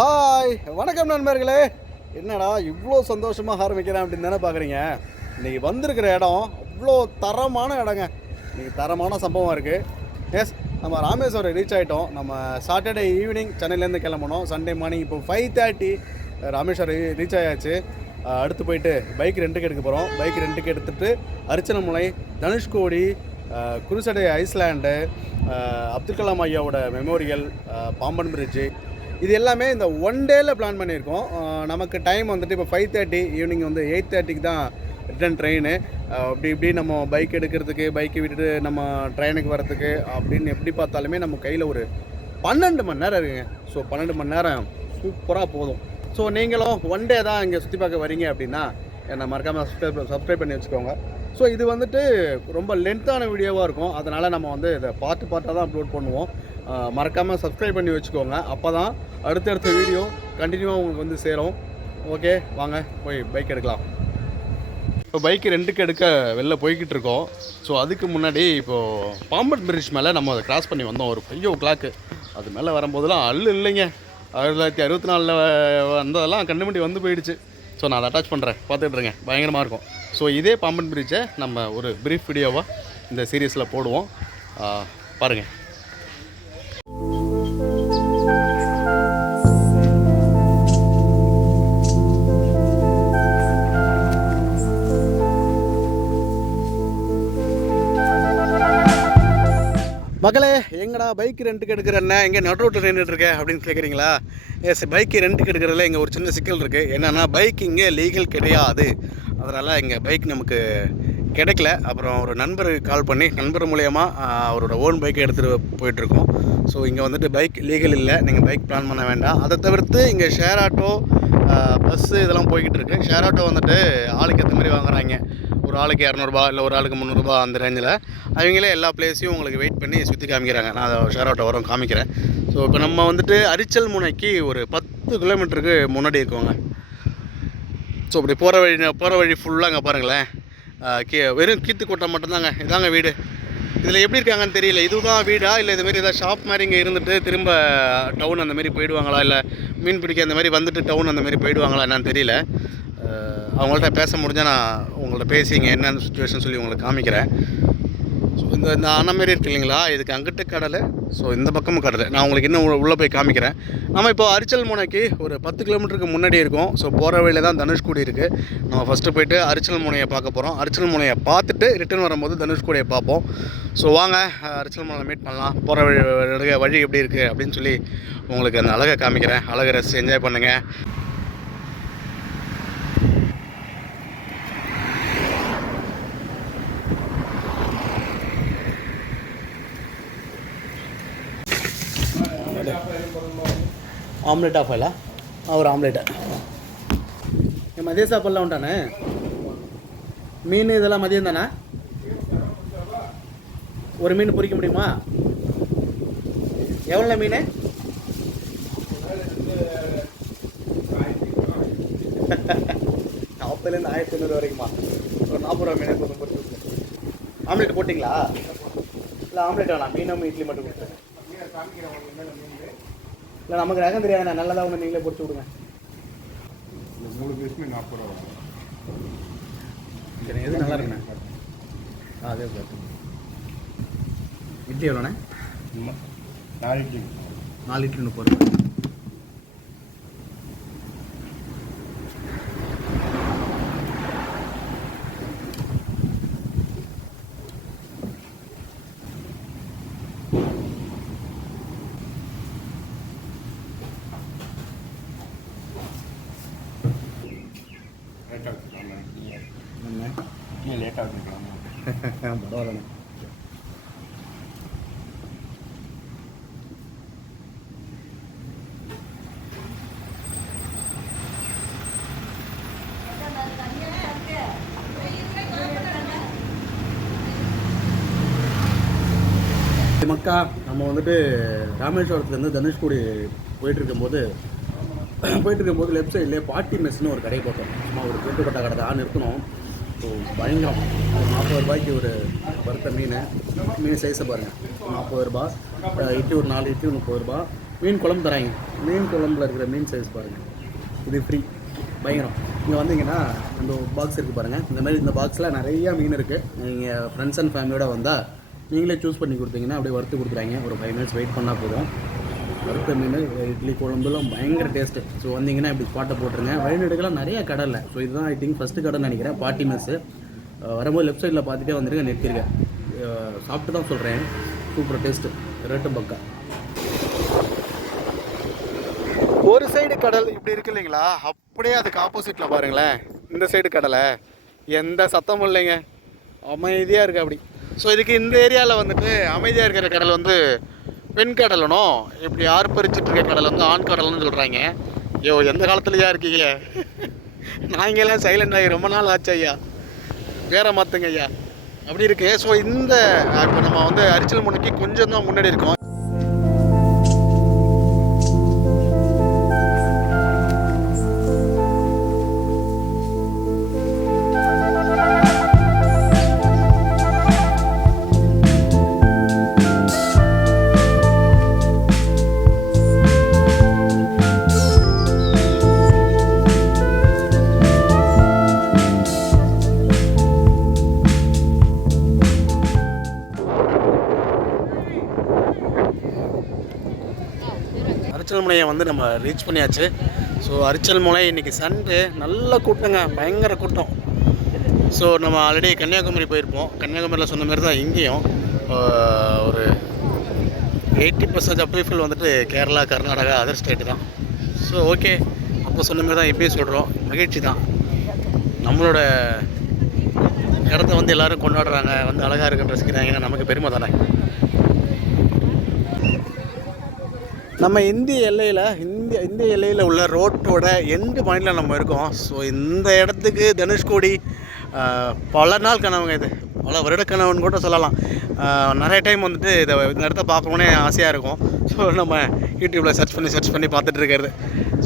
Hi வணக்கம் நண்பர்களே. என்னடா இவ்வளோ சந்தோஷமாக ஆரம்பிக்கிறேன் அப்படின்னு தானே பார்க்குறீங்க. இன்றைக்கி வந்திருக்கிற இடம் அவ்வளோ தரமான இடங்க. இன்றைக்கி தரமான சம்பவம் இருக்குது. எஸ், நம்ம ராமேஸ்வரம் ரீச் ஆகிட்டோம். நம்ம சாட்டர்டே ஈவினிங் சென்னையிலேருந்து கிளம்பணும். சண்டே மார்னிங் இப்போ 5:30 ராமேஸ்வரம் ரீச் ஆயாச்சு. அடுத்து போயிட்டு பைக் ரெண்டுக்கு எடுக்க போகிறோம். பைக் ரெண்டுக்கு எடுத்துகிட்டு அரிச்சனமலை, தனுஷ்கோடி, குருசடை ஐஸ்லேண்டு, அப்துல் கலாம் ஐயாவோட மெமோரியல், பாம்பன் பிரிட்ஜு, இது எல்லாமே இந்த ஒன் டேயில் பிளான் பண்ணியிருக்கோம். நமக்கு டைம் வந்துட்டு இப்போ 5:30, ஈவினிங் வந்து 8:30க்கு தான் ரிட்டன் ட்ரெயின். இப்படி நம்ம பைக் எடுக்கிறதுக்கு, பைக்கை விட்டுட்டு நம்ம ட்ரெயினுக்கு வரத்துக்கு அப்படின்னு எப்படி பார்த்தாலுமே நம்ம கையில் ஒரு 12 மணி நேரம் இருக்குங்க. ஸோ 12 மணி நேரம் சூப்பராக போதும். ஸோ நீங்களும் ஒன் டே தான் இங்கே சுற்றி பார்க்க வரீங்க அப்படின்னா என்னை மறக்காமல் சப்ஸ்கிரைப் பண்ணி வச்சுக்கோங்க. ஸோ இது வந்துட்டு ரொம்ப லென்த்தான வீடியோவாக இருக்கும். அதனால் நம்ம வந்து இதை பார்ட்டாக தான் அப்லோட் பண்ணுவோம். மறக்காமல் சப்ஸ்கிரைப் பண்ணி வச்சுக்கோங்க. அப்போ தான் அடுத்தடுத்த வீடியோ கண்டினியூவாக உங்களுக்கு வந்து சேரும். ஓகே, வாங்க போய் பைக் எடுக்கலாம். இப்போ பைக்கு ரெண்டுக்கு எடுக்க வெளில போய்கிட்டு இருக்கோம். ஸோ அதுக்கு முன்னாடி இப்போது பாம்பன் பிரிட்ஜ் மேலே நம்ம அதை கிராஸ் பண்ணி வந்தோம். ஒரு 5 o'clock. அது மேலே வரும்போதெல்லாம் இல்லைங்க. 1964 வந்ததெல்லாம் கண்டுபிடி வந்து போயிடுச்சு. ஸோ நான் அதை அட்டாச் பண்ணுறேன், பார்த்துட்ருங்க. பயங்கரமாக இருக்கும். ஸோ இதே பாம்பன் பிரிட்ஜை நம்ம ஒரு ப்ரீஃப் வீடியோவாக இந்த சீரீஸில் போடுவோம். பாருங்கள். மக்களே, எங்கடா பைக் ரெண்டுக்கு எடுக்கிறேன்னா எங்கே நடு ரோட்டில் நின்றுட்டுருக்கேன் அப்படின்னு கேட்குறீங்களா? எஸ், பைக்கு ரெண்டுக்கு எடுக்கிறதுல இங்கே ஒரு சின்ன சிக்கல் இருக்குது. என்னென்னா பைக் இங்கே லீகல் கிடையாது. அதனால் இங்கே பைக் நமக்கு கிடைக்கல. அப்புறம் ஒரு நண்பருக்கு கால் பண்ணி நண்பர் மூலயமா அவரோட ஓன் பைக்கை எடுத்துகிட்டு போயிட்டுருக்கோம். ஸோ இங்கே வந்துட்டு பைக் லீகல் இல்லை, நீங்கள் பைக் பிளான் பண்ண வேண்டாம். அதை தவிர்த்து இங்கே ஷேர் ஆட்டோ, பஸ்ஸு இதெல்லாம் போய்கிட்டு இருக்குது. ஷேர் ஆட்டோ வந்துட்டு ஆளுக்கு ஏற்ற மாதிரி வாங்குறாங்க. ஒரு ஆளுக்கு 200 இல்லை ஒரு ஆளுக்கு 300 அந்த ரேஞ்சில். அவங்களே எல்லா பிளேஸையும் உங்களுக்கு வெயிட் பண்ணி சுற்றி காமிக்கிறாங்க. நான் அதை ஷேர் ஆட்டோ வரும் காமிக்கிறேன். ஸோ இப்போ நம்ம வந்துட்டு அரிச்சல் முனைக்கு ஒரு 10 கிலோமீட்டருக்கு முன்னாடி இருக்கோங்க. ஸோ இப்படி போகிற வழி ஃபுல்லாக அங்கே பாருங்களேன். வெறும் கீத்துக்கோட்டை மட்டும்தாங்க. இதாங்க வீடு. இதில் எப்படி இருக்காங்கன்னு தெரியல. இதுதான் வீடா இல்லை இதுமாரி ஏதாவது ஷாப் மாதிரி இங்கே இருந்துட்டு திரும்ப டவுன் அந்தமாரி போயிடுவாங்களா, இல்லை மீன் பிடிக்க அந்த மாதிரி வந்துட்டு டவுன் அந்தமாரி போயிடுவாங்களா என்னன்னு தெரியல. அவங்கள்ட்ட பேச முடிஞ்சால் நான் உங்கள்ட்ட பேசி இங்கே என்னென்ன சுச்சுவேஷன் சொல்லி உங்களுக்கு காமிக்கிறேன். ஸோ இந்த அணை மாரி இருக்கு இல்லைங்களா, இதுக்கு அங்கிட்டு கடலை, ஸோ இந்த பக்கமும் கடலை. நான் உங்களுக்கு இன்னும் உள்ளே போய் காமிக்கிறேன். நம்ம இப்போ அரிச்சல் முனைக்கு ஒரு 10 கிலோமீட்டருக்கு முன்னாடி இருக்கோம். ஸோ போகிற வழியில் தான் தனுஷ்கோடி இருக்குது. நம்ம ஃபஸ்ட்டு போய்ட்டு அரிச்சல் முனையை பார்க்க போகிறோம். அரிச்சல் முனையை பார்த்துட்டு ரிட்டர்ன் வரும்போது தனுஷ்கோடியை பார்ப்போம். ஸோ வாங்க அரிச்சல் முனையில் மீட் பண்ணலாம். போகிற வழி எப்படி இருக்குது அப்படின்னு சொல்லி உங்களுக்கு அந்த அழகை காமிக்கிறேன். அழகை ரசித்து என்ஜாய் பண்ணுங்கள். ஆம்லெட் ஆஃப் ஆயிலா? ஒரு ஆம்லெட்டா மதிய சாப்பாடுலாம் உண்டானே. மீன் இதெல்லாம் மதியம் தானே? ஒரு மீன் பொரிக்க முடியுமா? எவ்வளோ மீன்? நாற்பதுலேருந்து 1500 வரைக்குமா? ஒரு 40 ரூபா மீனே போதும் பொரிச்சு. ஆம்லெட் போட்டிங்களா? இல்லை ஆம்லெட் வேணாம், மீனும் இட்லி மட்டும் கொடுத்துருங்க. இல்லை நமக்கு ரகம் தெரியாதுண்ணா, நல்லதாக ஒன்று நீங்களே பொரிச்சு விடுங்க. 3 பீஸுமே 40 ரூபா. எது நல்லா இருக்குண்ணே? அதே சார். இட்லி எவ்வளோண்ணே? 4 இட்லி. 4 இட்லி 30 ரூபா. லேட்டாக வச்சுக்கலாம். பரவாயில்லண்ணே. மக்கா, நம்ம வந்துட்டு ராமேஸ்வரத்துலேருந்து தனுஷ்கோடி போயிட்டுருக்கும்போது லெஃப்ட் சைட்லேயே பாட்டி மெஸ்ன்னு ஒரு கடையை பார்த்தோம். சும்மா ஒரு கூட்டுக்கொட்டை கடை தான் நிறுத்தணும். ஸோ பயங்கரம். 40 ரூபாய்க்கு ஒரு வறுத்த மீன் சைஸை பாருங்கள். 40 ரூபா. இட்லி ஒரு 4 இட்லி 30 ரூபா. மீன் குழம்பு தராங்க. மீன் குழம்புல இருக்கிற மீன் சைஸ் பாருங்கள், இது ஃப்ரீ, பயங்கரம். இங்கே வந்தீங்கன்னா அந்த பாக்ஸ் இருக்குது பாருங்கள், இந்த மாதிரி இந்த பாக்ஸில் நிறையா மீன் இருக்குது. நீங்கள் ஃப்ரெண்ட்ஸ் அண்ட் ஃபேமிலியோட வந்தால் நீங்களே சூஸ் பண்ணி கொடுத்தீங்கன்னா அப்படியே வறுத்து கொடுக்குறாங்க. ஒரு 5 minutes வெயிட் பண்ணால் போதும். வறுத்த மீன், இட்லி குழம்புலாம் பயங்கர டேஸ்ட்டு. ஸோ வந்தீங்கன்னா இப்படி ஸ்பாட்டை போட்டுருங்க. வழிநெடுக்கெல்லாம் நிறையா கடை இல்லை. ஸோ இதுதான் ஐ திங்க் ஃபஸ்ட்டு கடைன்னு நினைக்கிறேன், பாட்டி மெஸ்ஸு. வரும்போது லெஃப்ட் சைடில் பார்த்துட்டே வந்துருக்கேன், நிறுத்திருக்கேன். சாப்பிட்டு தான் சொல்கிறேன், சூப்பர் டேஸ்ட்டு, ரேட்டு பக்கா. ஒரு சைடு கடல் இப்படி இருக்கு இல்லைங்களா, அப்படியே அதுக்கு ஆப்போசிட்டில் பாருங்களேன், இந்த சைடு கடலை எந்த சத்தமும் இல்லைங்க, அமைதியாக இருக்குது அப்படி. ஸோ இதுக்கு இந்த ஏரியாவில் வந்துட்டு அமைதியாக இருக்கிற கடல் வந்து பெண் கடலனும், இப்படி ஆர்ப்பரிச்சிட்டு இருக்க கடல் வந்து ஆண் கடல்னு சொல்கிறாங்க. ஐயோ, எந்த காலத்துலையா இருக்கீங்க? நான் இங்கெல்லாம் சைலண்ட் ஆகி ரொம்ப நாள் ஆச்சு ஐயா, வேற மாற்றுங்க ஐயா, அப்படி இருக்கு. ஸோ இந்த இப்போ நம்ம வந்து அரிச்சல் முனைக்கு கொஞ்சம் தான் முன்னாடி இருக்கோம். அரிச்சல் முனையை வந்து நம்ம ரீச் பண்ணியாச்சு. ஸோ அரிச்சல் முனை இன்றைக்கி சண்டே, நல்ல கூட்டங்க, பயங்கர கூட்டம். ஸோ நம்ம ஆல்ரெடி கன்னியாகுமரி போயிருப்போம். கன்னியாகுமரியில் சொன்ன மாதிரி தான் இங்கேயும் ஒரு 80% ஆஃப் பீப்புள் வந்துட்டு கேரளா, கர்நாடகா, அதர் ஸ்டேட்டு தான். ஸோ ஓகே, அப்போ சொன்ன மாதிரி தான் இப்பயும் சொல்கிறோம், மகிழ்ச்சி தான். நம்மளோட இடத்த வந்து எல்லோரும் கொண்டாடுறாங்க, வந்து அழகாக இருக்குன்னு ரசிக்கிறாங்கன்னா நமக்கு பெருமை தானே. நம்ம இந்திய எல்லையில் உள்ள ரோட்டோட எண்டு பாயிண்டில் நம்ம இருக்கோம். ஸோ இந்த இடத்துக்கு தனுஷ்கோடி பல நாள் கனவுங்க, இது பல வருட கனவுன்னு கூட சொல்லலாம். நிறைய டைம் வந்துட்டு இந்த இடத்த பார்க்கணுன்னே ஆசையாக இருக்கும். ஸோ நம்ம யூடியூப்பில் சர்ச் பண்ணி பார்த்துட்டு இருக்கிறது.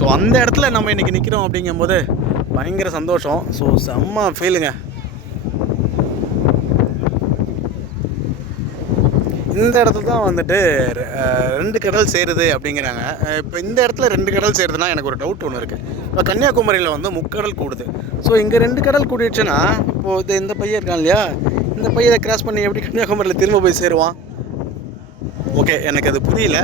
ஸோ அந்த இடத்துல நம்ம இன்றைக்கி நிற்கிறோம் அப்படிங்கும்போது பயங்கர சந்தோஷம். ஸோ செம்ம ஃபீலுங்க. இந்த இடத்துல தான் வந்துட்டு 2 கடல் சேருது அப்படிங்கிறாங்க. இப்போ இந்த இடத்துல 2 கடல் சேருதுன்னா எனக்கு ஒரு டவுட் ஒன்று இருக்குது. இப்போ கன்னியாகுமரியில் வந்து 3 கடல் கூடுது. ஸோ இங்கே 2 கடல் கூடிடுச்சுன்னா இப்போது இந்த பையன் இருக்கான் இல்லையா, இந்த பையனை கிராஸ் பண்ணி எப்படி கன்னியாகுமரியில் திரும்ப போய் சேருவான்? ஓகே, எனக்கு அது புரியல,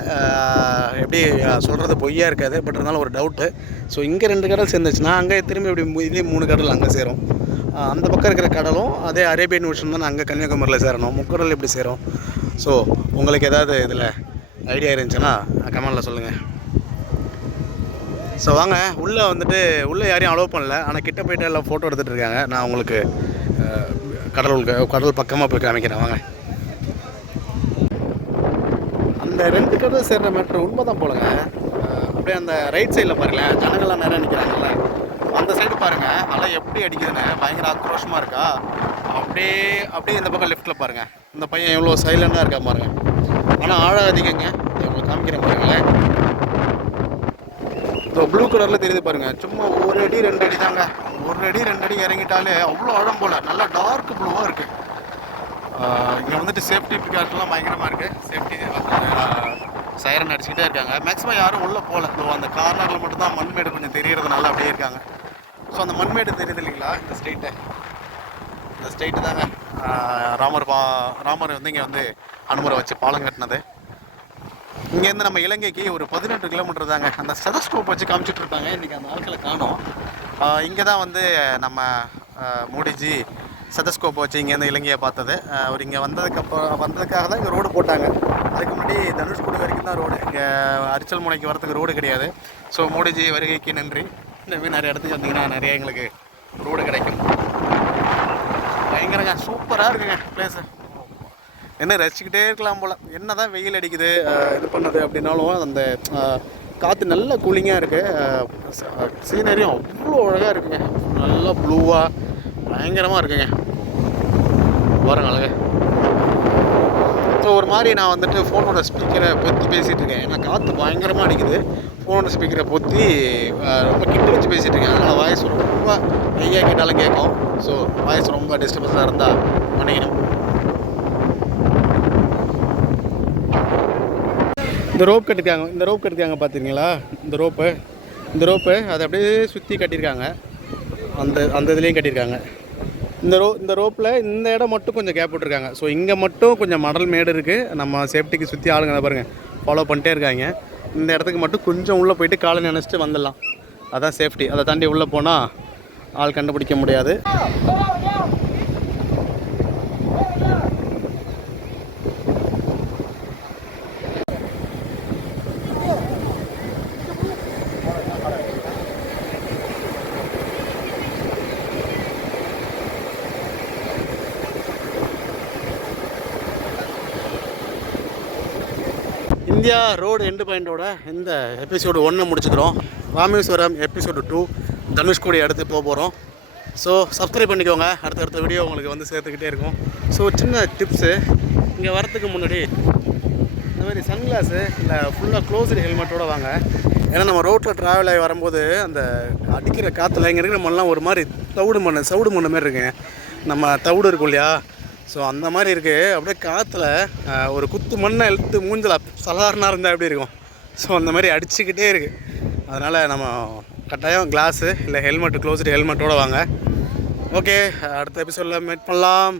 எப்படி சொல்கிறது பொய்யா இருக்காது, பட் இருந்தாலும் ஒரு டவுட்டு. ஸோ இங்கே 2 கடல் சேர்ந்துச்சுன்னா அங்கே திரும்பி எப்படி இதே 3 கடல் அங்கே சேரும். அந்த பக்கம் இருக்கிற கடலும் அதே அரேபியன் ஓஷன் தான் அங்கே கன்னியாகுமரியில் சேரணும். 3 கடல் எப்படி சேரும்? ஸோ உங்களுக்கு ஏதாவது இதில் ஐடியா இருந்துச்சுன்னா கமெண்டில் சொல்லுங்கள். ஸோ வாங்க, உள்ளே வந்துட்டு உள்ளே யாரையும் அலோவ் பண்ணல, ஆனால் கிட்ட போய்ட்டு எல்லாம் ஃபோட்டோ எடுத்துகிட்டு இருக்காங்க. நான் உங்களுக்கு கடல் பக்கமாக போய் காமிக்கிறேன் வாங்க. அந்த 2 கடல் சேர்ற மேட்ரு உண்மை தான் போலங்க. அப்படியே அந்த ரைட் சைடில் பாருங்களேன், ஜனங்கள்லாம் நிறையா நிற்கிறாங்கல்ல, அந்த சைடு பாருங்கள், அலை எப்படி அடிக்குதுன்னு பயங்கர ஆக்ரோஷமாக இருக்கா. அப்படியே இந்த பக்கம் லெஃப்ட்டில் பாருங்கள், இந்த பையன் எவ்வளோ சைலண்டாக இருக்கா பாருங்கள். ஆனால் ஆழம் அதிகங்க, உங்களுக்கு காமிக்கிறேன் பாருங்களேன். இப்போ ப்ளூ கலரில் தெரியுது பாருங்கள், சும்மா 1 அடி 2 அடி தாங்க, 1 அடி 2 அடி இறங்கிட்டாலே அவ்வளோ ஆழம் போல், நல்லா டார்க் ப்ளூவாக இருக்குது. இங்கே வந்துட்டு சேஃப்டி ப்ரிகாஷன்லாம் பயங்கரமாக இருக்குது. சேஃப்டி சைரன் அடிச்சுக்கிட்டே இருக்காங்க. மேக்ஸிமம் யாரும் உள்ளே போகல. அந்த கார்னரில் மட்டும்தான் மண்மேடு கொஞ்சம் தெரியறதுனால அப்படியே இருக்காங்க. ஸோ அந்த மண்மேடு தெரியுது இல்லைங்களா, இந்த ஸ்ட்ரெயிட்டு தாங்க ராமர் வந்து இங்கே வந்து அனுமரை வச்சு பாலம் கட்டினது. இங்கேருந்து நம்ம இலங்கைக்கு ஒரு 18 கிலோமீட்டர் தாங்க. அந்த ஸ்டெதஸ்கோப் வச்சு காமிச்சிட்டு இருப்பாங்க, இன்றைக்கி அந்த ஆட்களை காணோம். இங்கே தான் வந்து நம்ம மோடிஜி ஸ்டெதஸ்கோப்பை வச்சு இங்கேருந்து இலங்கையை பார்த்தது. அவர் இங்கே வந்ததுக்காக தான் இங்கே ரோடு போட்டாங்க. அதுக்கு முன்னாடி தனுஷ்கோடி வரைக்கும் தான் ரோடு, இங்கே அரிச்சல் முனைக்கு வரத்துக்கு ரோடு கிடையாது. ஸோ மோடிஜி வருகைக்கு நன்றி. இந்த நிறைய இடத்துக்கு வந்தீங்கன்னா நிறைய எங்களுக்கு ரோடு கிடைக்கும். பயங்கரங்க, சூப்பராக இருக்குங்க பிளேஸு. என்ன ரசிச்சுக்கிட்டே இருக்கலாம் போல். என்ன தான் வெயில் அடிக்குது இது பண்ணது அப்படின்னாலும் அந்த காற்று நல்ல கூலிங்காக இருக்குது. சீனரியும் அவ்வளோ அழகாக இருக்குங்க, நல்லா ப்ளூவாக பயங்கரமாக இருக்குங்க, பாருங்க அழகு. ஸோ ஒரு மாதிரி நான் வந்துட்டு ஃபோனோட ஸ்பீக்கரை பொத்தி பேசிகிட்டு இருக்கேன், ஏன்னா காற்று பயங்கரமாக அடிக்குது. ஃபோனோட ஸ்பீக்கரை பொத்தி ரொம்ப கிட்ட வச்சு பேசிகிட்டு இருக்கேன், அதனால் வாய்ஸ் ரொம்ப ஹையாக கேட்டாலும் கேட்கும். ஸோ வாய்ஸ் ரொம்ப டிஸ்டர்பன்ஸாக இருந்தால் மன்னிக்கணும். இந்த ரோப் கட்டிருக்காங்க பார்த்தீங்களா? இந்த ரோப்பு அதை அப்படியே சுற்றி கட்டியிருக்காங்க. அந்த இதுலேயும் கட்டியிருக்காங்க. இந்த ரோப்பில் இந்த இடம் மட்டும் கொஞ்சம் கேப் விட்டுருக்காங்க. ஸோ இங்கே மட்டும் கொஞ்சம் மணல் மேடு இருக்குது. நம்ம சேஃப்டிக்கு சுற்றி ஆளுங்க பாருங்கள் ஃபாலோ பண்ணிட்டே இருக்காங்க. இந்த இடத்துக்கு மட்டும் கொஞ்சம் உள்ளே போயிட்டு காலை நினச்சிட்டு வந்துடலாம். அதான் சேஃப்டி. அதை தாண்டி உள்ளே போனால் ஆள் கண்டுபிடிக்க முடியாது. இந்தியா ரோடு எண்டு பாயிண்டோட இந்த எபிசோடு 1 முடிச்சுக்கிறோம். ராமேஸ்வரம் எபிசோடு 2 தனுஷ்கோடி அடுத்து போகிறோம். ஸோ சப்ஸ்கிரைப் பண்ணிக்கோங்க. அடுத்தடுத்த வீடியோ உங்களுக்கு வந்து சேர்த்துக்கிட்டே இருக்கும். ஸோ சின்ன டிப்ஸு, இங்கே வரத்துக்கு முன்னாடி இந்த மாதிரி சன்கிளாஸு இல்லை ஃபுல்லாக க்ளோஸ்டு ஹெல்மெட்டோடு வாங்க. ஏன்னா நம்ம ரோட்டில் ட்ராவல் ஆகி வரும்போது அந்த அடிக்கிற காற்றுல இங்கே இருக்கிற மண்ணெலாம் ஒரு மாதிரி சவுடு மண்ணு மாதிரி இருக்குங்க. நம்ம தவிடு இருக்கும் இல்லையா, ஸோ அந்த மாதிரி இருக்குது. அப்படியே காற்றுல ஒரு குத்து மண்ணை இழுத்து மூஞ்சில் சலாரணாக இருந்தால் எப்படி இருக்கும், ஸோ அந்த மாதிரி அடிச்சுக்கிட்டே இருக்குது. அதனால் நம்ம கட்டாயம் கிளாஸு இல்லை ஹெல்மெட்டு க்ளோஸ்டு ஹெல்மெட்டோடு வாங்க. ஓகே, அடுத்த எபிசோடில் மீட் பண்ணலாம்.